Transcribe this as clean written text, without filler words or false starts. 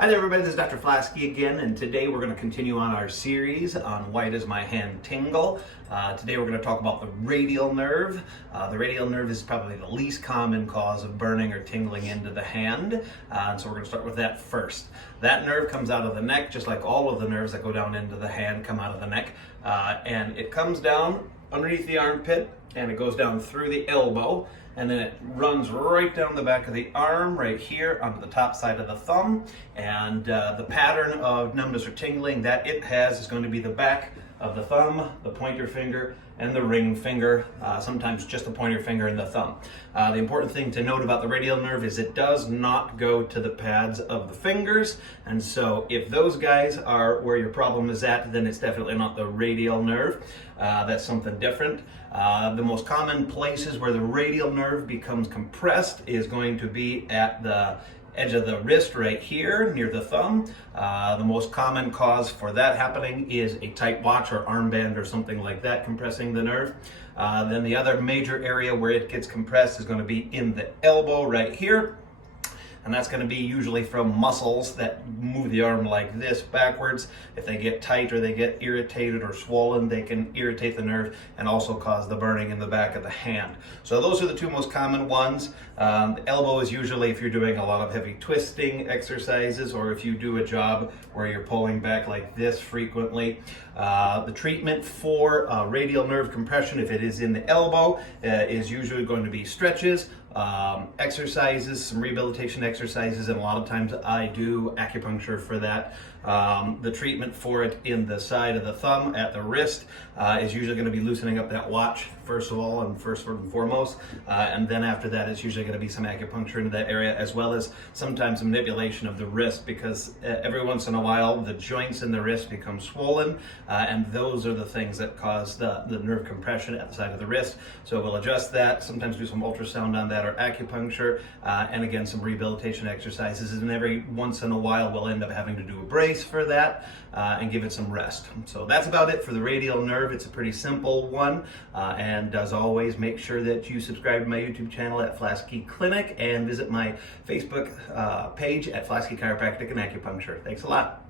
Hi there everybody, this is Dr. Flaskey again, and today we're going to continue on our series on why does my hand tingle. Today we're going to talk about the radial nerve. The radial nerve is probably the least common cause of burning or tingling into the hand, so we're going to start with that first. That nerve comes out of the neck, just like all of the nerves that go down into the hand come out of the neck, and it comes down underneath the armpit, and it goes down through the elbow, and then it runs right down the back of the arm, right here onto the top side of the thumb. And the pattern of numbness or tingling that it has is going to be the back of the thumb, the pointer finger, and the ring finger, sometimes just the pointer finger and the thumb. The important thing to note about the radial nerve is it does not go to the pads of the fingers, and so if those guys are where your problem is at, then it's definitely not the radial nerve. That's something different. The most common places where the radial nerve becomes compressed is going to be at the edge of the wrist right here near the thumb. The most common cause for that happening is a tight watch or armband or something like that compressing the nerve. Then the other major area where it gets compressed is going to be in the elbow right here. And that's going to be usually from muscles that move the arm like this backwards. If they get tight or they get irritated or swollen, they can irritate the nerve and also cause the burning in the back of the hand. So those are the two most common ones. The elbow is usually if you're doing a lot of heavy twisting exercises, or if you do a job where you're pulling back like this frequently. The treatment for radial nerve compression, if it is in the elbow, is usually going to be stretches, exercises, some rehabilitation exercises, and a lot of times I do acupuncture for that. The treatment for it in the side of the thumb at the wrist is usually going to be loosening up that watch first of all and first and foremost, and then after that it's usually going to be some acupuncture into that area, as well as sometimes manipulation of the wrist, because every once in a while the joints in the wrist become swollen, and those are the things that cause the nerve compression at the side of the wrist. So we'll adjust that, sometimes do some ultrasound on that or acupuncture, and again some rehabilitation exercises, and every once in a while we'll end up having to do a brace for that and give it some rest. So that's about it for the radial nerve. It's a pretty simple one, and as always, make sure that you subscribe to my YouTube channel at Flaskey Clinic and visit my Facebook page at Flaskey Chiropractic and Acupuncture. Thanks a lot.